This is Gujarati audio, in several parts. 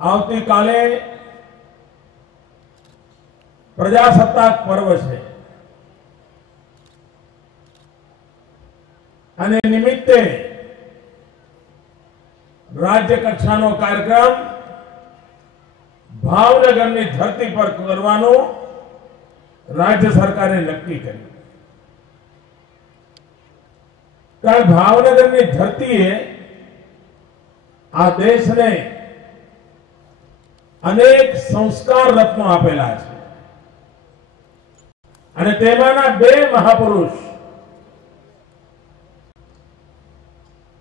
આવતી કાલે પ્રજાસત્તાક પર્વ છે અને નિમિત્તે રાજ્ય કક્ષાનો કાર્યક્રમ ભાવનગરની ધરતી પર કરવાનું રાજ્ય સરકારે નક્કી કર્યું। કારણ ભાવનગરની ધરતીએ આ દેશને અનેક સંસ્કાર રત્નો આપેલા છે અને તેમાંના બે મહાપુરુષ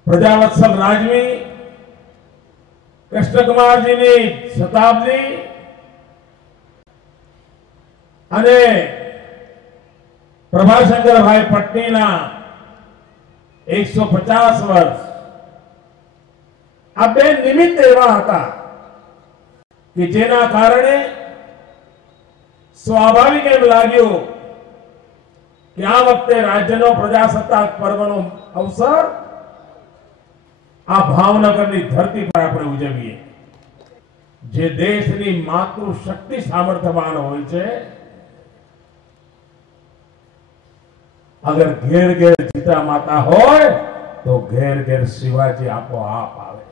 પ્રજાવત્સલ રાજવી કૃષ્ણકુમારજીની શતાબ્દી અને પ્રભાશંકરભાઈ પટણીના 150 વર્ષ આ બે નિમિત્ત એવા હતા કે જેના કારણે સ્વાભાવિક એમ લાગ્યું કે આ વખતે રાજ્યનો પ્રજાસત્તાક પર્વનો અવસર આ ભાવનગરની ધરતી પર આપણે ઉજવીએ। જે દેશની માતૃશક્તિ સામર્થ્યવાન હોય છે, અગર ઘેર ઘેર જીતા માતા હોય તો ઘેર ઘેર શિવાજી આપોઆપ આવે।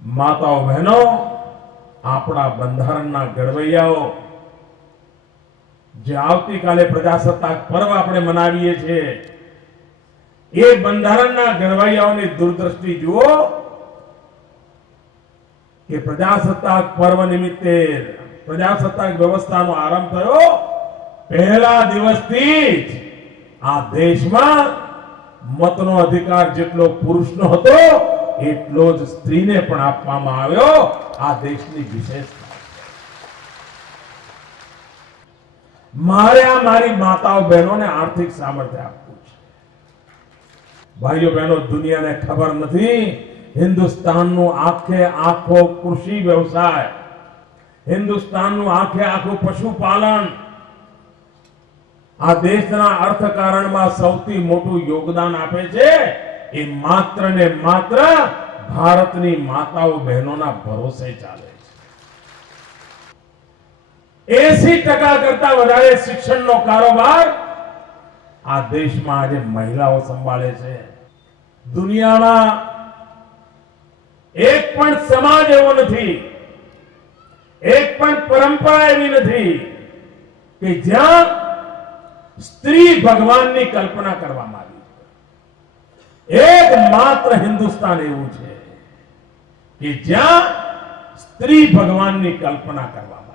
માતાઓ બહેનો, આપણા બંધારણના ઘડવૈયાઓ જે આવતીકાલે પ્રજાસત્તાક પર્વ આપણે મનાવીએ છીએ, એ બંધારણના ઘડવૈયાઓની દૂરદ્રષ્ટિ જુઓ કે પ્રજાસત્તાક પર્વ નિમિત્તે પ્રજાસત્તાક વ્યવસ્થાનો આરંભ થયો પહેલા દિવસથી જ આ દેશમાં મતનો અધિકાર જેટલો પુરુષનો હતો એટલો જ સ્ત્રીને પણ આપવામાં આવ્યો। આ દેશની વિશેષતા। મારી માતાઓ બહેનોને આર્થિક સામર્થ્ય આપવું છે। ભાઈઓ બહેનો, દુનિયાને ખબર નથી હિન્દુસ્તાનનું આખે આખો કૃષિ વ્યવસાય, હિન્દુસ્તાનનું આખે આખું પશુપાલન આ દેશના અર્થકારણમાં સૌથી મોટું યોગદાન આપે છે એ માત્ર ને માત્ર ભારતની માતાઓ બહેનોના ભરોસે ચાલે છે। 80% કરતા વધારે શિક્ષણનો કારોબાર આ દેશમાં આજે મહિલાઓ સંભાળે છે। દુનિયામાં એક પણ સમાજ એવો નથી, એક પણ પરંપરા એવી નથી કે જ્યાં સ્ત્રી ભગવાનની કલ્પના કરવામાં આવી। એક માત્ર હિન્દુસ્તાન એવું છે કે જ્યાં સ્ત્રી ભગવાનની કલ્પના કરવામાં